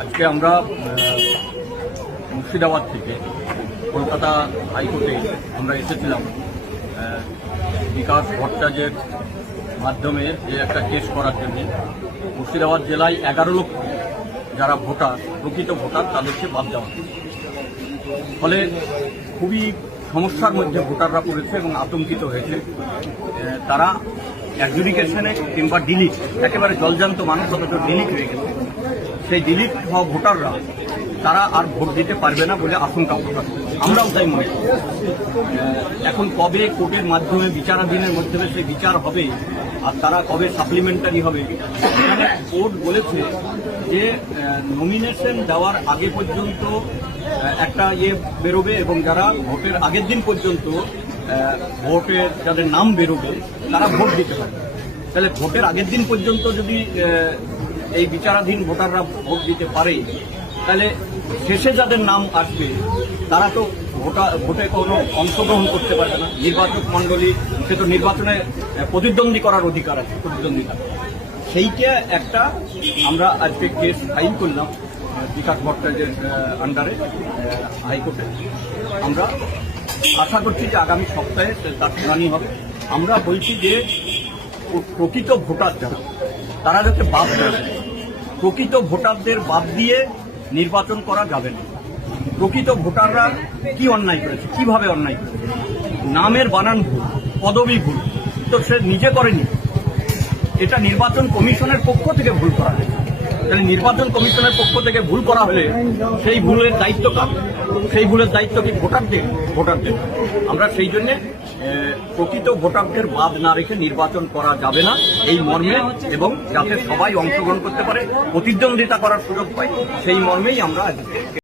আজকে আমরা মুর্শিদাবাদ থেকে কলকাতা হাইকোর্টে আমরা এসেছিলাম বিকাশ ভট্টাচার্যের মাধ্যমে যে একটা কেস করার জন্য। মুর্শিদাবাদ জেলায় 11 লক্ষ যারা ভোটার, প্রকৃত ভোটার, তাদেরকে বাদ দেওয়া হয়েছে। ফলে খুবই সমস্যার মধ্যে ভোটাররা পড়েছে এবং আতঙ্কিত হয়েছে। তারা অ্যাডজুডিকেশনে কিংবা ডিলিট, একেবারে জলজান্ত মানুষ অথচ ডিলিট হয়ে গেছে। সেই ডিলিট হওয়া ভোটাররা তারা আর ভোট দিতে পারবে না বলে আশঙ্কা প্রকাশ করছে। আমরাও তাই মনে করি। এখন কবে কোর্টের মাধ্যমে বিচারাধীনের মাধ্যমে সেই বিচার হবে আর তারা কবে সাপ্লিমেন্টারি হবে, এখানে কোর্ট বলেছে যে নমিনেশন দেওয়ার আগে পর্যন্ত একটা বেরোবে এবং যারা ভোটের আগের দিন পর্যন্ত ভোটের যাদের নাম বেরোবে তারা ভোট দিতে পারবে। তাহলে ভোটের আগের দিন পর্যন্ত যদি এই বিচারাধীন ভোটাররা ভোট দিতে পারে, তাহলে শেষে যাদের নাম আসবে তারা তো ভোটে কোনো অংশগ্রহণ করতে পারবে না। নির্বাচক মণ্ডলী, সে তো নির্বাচনে প্রতিদ্বন্দ্বী করার অধিকার আছে, প্রতিদ্বন্দ্বিতা। সেইটা একটা আমরা আজকে কেস ফাইল করলাম বিকাশ ভট্টাচার্যের আন্ডারে হাইকোর্টে। আমরা আশা করছি যে আগামী সপ্তাহে তার শুনানি হবে। আমরা বলছি যে প্রকৃত ভোটার যারা, তারা যাতে বাদ দেয়। প্রকৃত ভোটারদের বাদ দিয়ে নির্বাচন করা যাবে না। প্রকৃত ভোটাররা কি অন্যায় করেছে, কিভাবে অন্যায় করেছে? নামের বানান ভুল, পদবি ভুল, তো সে নিজে করেনি, এটা নির্বাচন কমিশনের পক্ষ থেকে ভুল করা হয়েছে। তাহলে নির্বাচন কমিশনের পক্ষ থেকে ভুল করা হলে সেই ভুলের দায়িত্ব কার? সেই ভুলের দায়িত্ব কি ভোটারদের? আমরা সেই জন্য প্রকৃত ভোটারদের বাদ না রেখে নির্বাচন করা যাবে না এই মর্মে, এবং যাতে সবাই অংশগ্রহণ করতে পারে, প্রতিদ্বন্দ্বিতা করার সুযোগ পায়, সেই মর্মেই আমরা